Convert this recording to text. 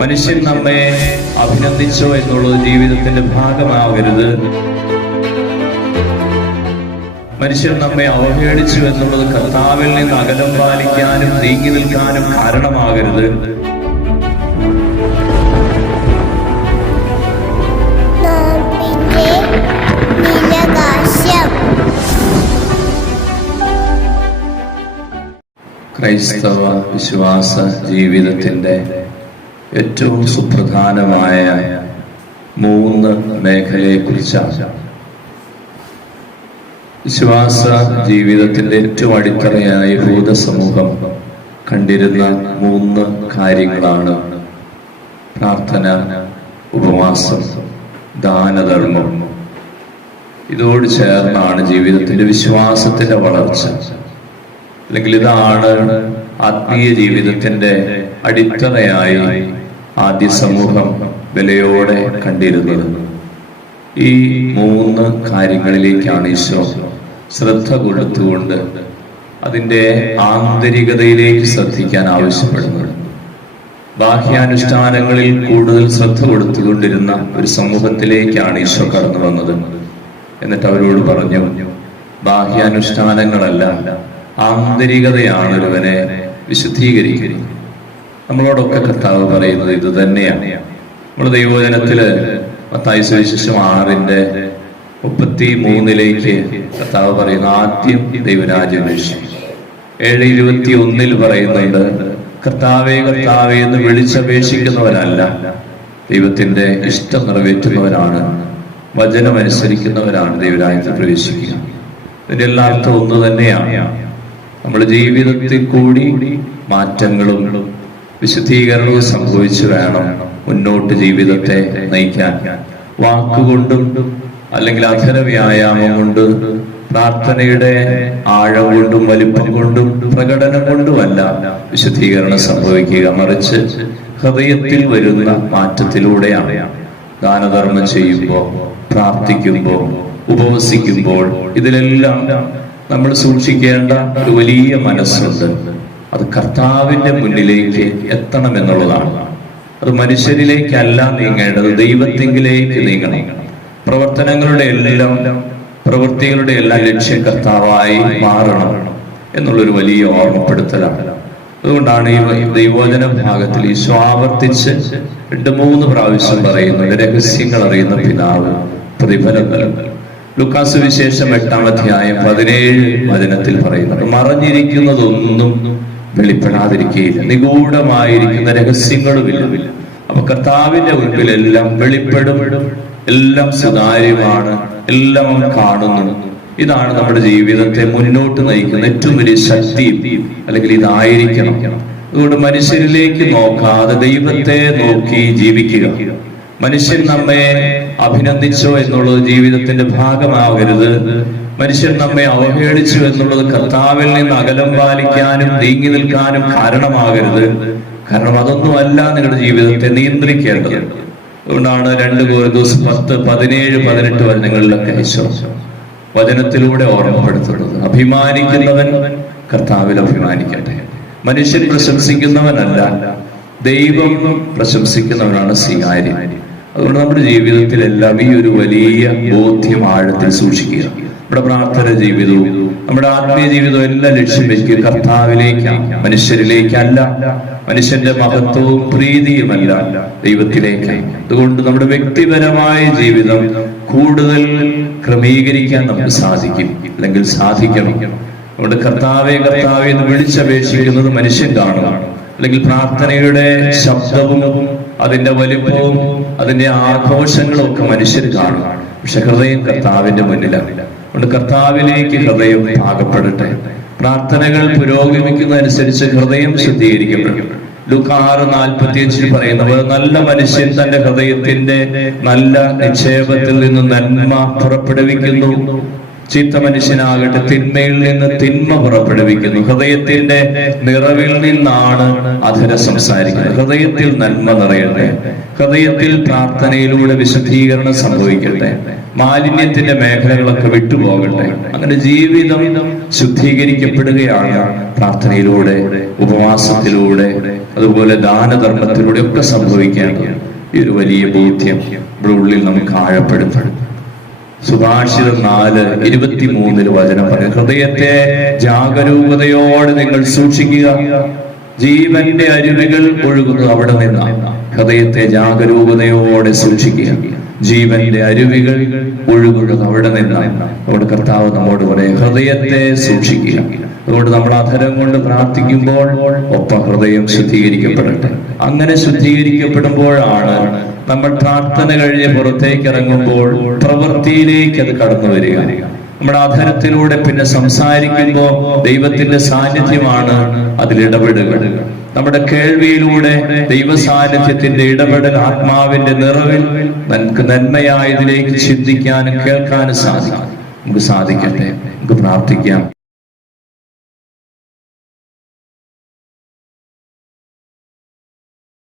മനുഷ്യൻ നമ്മെ അഭിനന്ദിച്ചോ എന്നുള്ളത് ജീവിതത്തിന്റെ ഭാഗമാകരുത്. മനുഷ്യൻ നമ്മെ അവഹേളിച്ചു എന്നുള്ളത് കർത്താവിൽ നിന്ന് അകലം പാലിക്കാനും നീങ്ങി നിൽക്കാനും കാരണമാകരുത്. ക്രൈസ്തവ വിശ്വാസ ജീവിതത്തിന്റെ ഏറ്റവും സുപ്രധാനമായ മൂന്ന് മേഖലയെക്കുറിച്ചാണ്. വിശ്വാസ ജീവിതത്തിന്റെ ഏറ്റവും അടിത്തറയായ ഭൂത സമൂഹം കണ്ടിരുന്ന മൂന്ന് കാര്യങ്ങളാണ്. പ്രാർത്ഥന ഉപവാസം ദാനധർമ്മം. ഇതോട് ചേർന്നാണ് ജീവിതത്തിന്റെ വിശ്വാസത്തിന്റെ വളർച്ച. അല്ലെങ്കിൽ ഇതാണ് ആത്മീയ ജീവിതത്തിന്റെ അടിത്തറയായി ആദ്യ സമൂഹം വിലയോടെ കണ്ടിരുന്നത്. ഈ മൂന്ന് കാര്യങ്ങളിലേക്കാണ് ഈശോ ശ്രദ്ധ കൊടുത്തുകൊണ്ട് അതിന്റെ ആന്തരികതയിലേക്ക് ശ്രദ്ധിക്കാൻ ആവശ്യപ്പെടുന്നത്. ബാഹ്യാനുഷ്ഠാനങ്ങളിൽ കൂടുതൽ ശ്രദ്ധ കൊടുത്തുകൊണ്ടിരുന്ന ഒരു സമൂഹത്തിലേക്കാണ് ഈശോ കടന്നു വന്നത്. എന്നിട്ട് അവരോട് പറഞ്ഞു ബാഹ്യാനുഷ്ഠാനങ്ങളല്ല ആന്തരികതയാണ് ഒരുവനെ വിശുദ്ധീകരിക്കുന്നത്. നമ്മളോടൊക്കെ കർത്താവ് പറയുന്നത് ഇത് തന്നെയാണ്. നമ്മുടെ ദൈവജനത്തിൽ പത്തായ സുവിശേഷം ആറിന്റെ മുപ്പത്തി മൂന്നിലേക്ക് കർത്താവ് പറയുന്നു ആദ്യം ദൈവരാജ്യം വീക്ഷിക്കും. ഏഴ് ഇരുപത്തി ഒന്നിൽ പറയുന്നുണ്ട് കർത്താവെ കർത്താവെ എന്ന് വിളിച്ചപേക്ഷിക്കുന്നവരല്ല. ദൈവത്തിന്റെ ഇഷ്ടം നിറവേറ്റുന്നവരാണ്. വചനമനുസരിക്കുന്നവരാണ് ദൈവരാജ്യത്തിൽ പ്രവേശിക്കുക. ഇതിന്റെ എല്ലാ അർത്ഥം ഒന്ന് തന്നെയാണ്. നമ്മുടെ ജീവിതത്തിൽ കൂടി മാറ്റങ്ങളും വിശുദ്ധീകരണവും സംഭവിച്ചു വേണം മുന്നോട്ട് ജീവിതത്തെ നയിക്കാൻ. വാക്കുകൊണ്ടും അല്ലെങ്കിൽ അധര വ്യായാമം കൊണ്ട് പ്രാർത്ഥനയുടെ ആഴം കൊണ്ടും വലിപ്പം കൊണ്ടും പ്രകടനം കൊണ്ടുമല്ല വിശുദ്ധീകരണം സംഭവിക്കുക. മറിച്ച് ഹൃദയത്തിൽ വരുന്ന മാറ്റത്തിലൂടെയാണ് ദാനധർമ്മം ചെയ്യുമ്പോൾ പ്രാർത്ഥിക്കുമ്പോൾ ഉപവസിക്കുമ്പോൾ ഇതിലെല്ലാം നമ്മൾ സൂക്ഷിക്കേണ്ട ഒരു വലിയ മനസ്സുണ്ട്. അത് കർത്താവിന്റെ മുന്നിലേക്ക് എത്തണം എന്നുള്ളതാണ് അത് മനുഷ്യരിലേക്കല്ല നീങ്ങേണ്ടത്. ദൈവത്തെങ്കിലേക്ക് നീങ്ങണം. പ്രവർത്തനങ്ങളുടെ എല്ലാം പ്രവൃത്തികളുടെ എല്ലാം ലക്ഷ്യം കർത്താവായി മാറണം എന്നുള്ളൊരു വലിയ ഓർമ്മപ്പെടുത്തലാണ്. അതുകൊണ്ടാണ് ഈ ദൈവോചന ഭാഗത്തിൽ ഈ സ്വാവർത്തിച്ച് രണ്ട് മൂന്ന് പ്രാവശ്യം പറയുന്ന രഹസ്യങ്ങൾ അറിയുന്ന പിതാവ് പ്രതിഫലം ലുക്കാസ് വിശേഷം എട്ടാം അധ്യായം പതിനേഴ് വചനത്തിൽ പറയുന്നത് മറഞ്ഞിരിക്കുന്നതൊന്നും വെളിപ്പെടാതിരിക്കുകയില്ല. നിഗൂഢമായിരിക്കുന്ന രഹസ്യങ്ങളുമില്ല. അപ്പൊ കർത്താവിന്റെ മുൻപിൽ എല്ലാം വെളിപ്പെടും എല്ലാം സുതാര്യമാണ് എല്ലാം അവൻ കാണുന്നു. ഇതാണ് നമ്മുടെ ജീവിതത്തെ മുന്നോട്ട് നയിക്കുന്ന ഏറ്റവും വലിയ ശക്തി. അല്ലെങ്കിൽ ഇതായിരിക്കണം. അതുകൊണ്ട് മനുഷ്യരിലേക്ക് നോക്കാതെ ദൈവത്തെ നോക്കി ജീവിക്കുക. മനുഷ്യൻ നമ്മെ അഭിനന്ദിച്ചോ എന്നുള്ളത് ജീവിതത്തിന്റെ ഭാഗമാകരുത് മനുഷ്യൻ നമ്മെ അവഹേളിച്ചു എന്നുള്ളത് കർത്താവിൽ നിന്ന് അകലം പാലിക്കാനും നീങ്ങി നിൽക്കാനും കാരണമാകരുത്. കാരണം അതൊന്നുമല്ല നിങ്ങളുടെ ജീവിതത്തെ നിയന്ത്രിക്കേണ്ടത്. അതുകൊണ്ടാണ് രണ്ട് ദിവസം പത്ത് പതിനേഴ് പതിനെട്ട് വചനങ്ങളിലൊക്കെ വിശ്വാസം വചനത്തിലൂടെ ഓർമ്മപ്പെടുത്തുന്നത്. അഭിമാനിക്കുന്നവൻ കർത്താവിൽ അഭിമാനിക്കട്ടെ. മനുഷ്യൻ പ്രശംസിക്കുന്നവനല്ല ദൈവം പ്രശംസിക്കുന്നവനാണ് സ്വീകാര്യം. അതുകൊണ്ട് നമ്മുടെ ജീവിതത്തിലെല്ലാം ഈ ഒരു വലിയ ബോധ്യം ആഴത്തിൽ സൂക്ഷിക്കുക. നമ്മുടെ പ്രാർത്ഥന ജീവിതവും നമ്മുടെ ആത്മീയ ജീവിതവും എല്ലാം ലക്ഷ്യം വെക്കുക. കർത്താവിലേക്കാണ് മനുഷ്യരിലേക്കല്ല. മനുഷ്യന്റെ മഹത്വവും പ്രീതിയുമല്ല ദൈവത്തിലേക്കാണ് അതുകൊണ്ട് നമ്മുടെ വ്യക്തിപരമായ ജീവിതം കൂടുതൽ ക്രമീകരിക്കാൻ നമുക്ക് സാധിക്കും. അല്ലെങ്കിൽ സാധിക്കണം. അതുകൊണ്ട് കർത്താവെ കർത്താവെ എന്ന് വിളിച്ചപേക്ഷിക്കുന്നത് മനുഷ്യൻ കാണും. അല്ലെങ്കിൽ പ്രാർത്ഥനയുടെ ശബ്ദവും അതിന്റെ വലിപ്പവും അതിന്റെ ആഘോഷങ്ങളും ഒക്കെ മനുഷ്യർ കാണും. പക്ഷെ ഹൃദയം കർത്താവിന്റെ മുന്നിലാണ്. അതുകൊണ്ട് കർത്താവിലേക്ക് ഹൃദയം പാകപ്പെടട്ടെ പ്രാർത്ഥനകൾ പുരോഗമിക്കുന്നതനുസരിച്ച് ഹൃദയം ശുദ്ധീകരിക്കപ്പെടും ലുക്ക് ആറ് നാൽപ്പത്തി അഞ്ചിൽ പറയുന്നത് നല്ല മനുഷ്യൻ തന്റെ ഹൃദയത്തിന്റെ നല്ല നിക്ഷേപത്തിൽ നിന്ന് നന്മ പുറപ്പെടുവിക്കുന്നു. ചീത്ത മനുഷ്യനാകട്ടെ തിന്മയിൽ നിന്ന് തിന്മ പുറപ്പെടുവിക്കുന്നു. ഹൃദയത്തിന്റെ നിറവിൽ നിന്നാണ് അധര സംസാരിക്കുന്നത്. ഹൃദയത്തിൽ നന്മ നിറയട്ടെ. ഹൃദയത്തിൽ പ്രാർത്ഥനയിലൂടെ വിശുദ്ധീകരണം സംഭവിക്കട്ടെ. മാലിന്യത്തിന്റെ മേഖലകളൊക്കെ വിട്ടുപോകട്ടെ. അങ്ങനെ ജീവിതം ശുദ്ധീകരിക്കപ്പെടുകയാണ് പ്രാർത്ഥനയിലൂടെ ഉപവാസത്തിലൂടെ അതുപോലെ ദാനധർമ്മത്തിലൂടെ ഒക്കെ സംഭവിക്കേണ്ടത്. ഈ ഒരു വലിയ ബോധ്യം ഇവിടെ ഉള്ളിൽ നമുക്ക് ആഴപ്പെടുത്തണം. സുഭാഷിതം നാല് ഇരുപത്തിമൂന്നിൽ വചനം പറയും ഹൃദയത്തെ ജാഗരൂകതയോടെ നിങ്ങൾ സൂക്ഷിക്കുക. ജീവന്റെ അരുവികൾ ഒഴുകുന്നത് അവിടെ നിന്നാണ് ഹൃദയത്തെ ജാഗരൂകതയോടെ സൂക്ഷിക്കുക. ജീവന്റെ അരുവികൾ ഒഴുകുന്നത് അവിടെ നിന്നാണ് അവിടെ കർത്താവ് നമ്മോട് പറയും ഹൃദയത്തെ സൂക്ഷിക്കുക. അതുകൊണ്ട് നമ്മൾ അധരം കൊണ്ട് പ്രാർത്ഥിക്കുമ്പോൾ ഒപ്പം ഹൃദയം ശുദ്ധീകരിക്കപ്പെടട്ടെ. അങ്ങനെ ശുദ്ധീകരിക്കപ്പെടുമ്പോഴാണ് നമ്മൾ പ്രാർത്ഥന കഴിഞ്ഞ് പുറത്തേക്ക് ഇറങ്ങുമ്പോൾ പ്രവൃത്തിയിലേക്ക് അത് കടന്നു വരിക. നമ്മുടെ അധരത്തിലൂടെ പിന്നെ സംസാരിക്കുമ്പോൾ ദൈവത്തിന്റെ സാന്നിധ്യമാണ് അതിൽ ഇടപെടുക. നമ്മുടെ കേൾവിയിലൂടെ ദൈവ സാന്നിധ്യത്തിന്റെ ഇടപെടൽ ആത്മാവിന്റെ നിറവിൽ നമുക്ക് നന്മയായതിലേക്ക് ചിന്തിക്കാനും കേൾക്കാനും സാധിക്കും. നമുക്ക് സാധിക്കട്ടെ. നമുക്ക് പ്രാർത്ഥിക്കാം.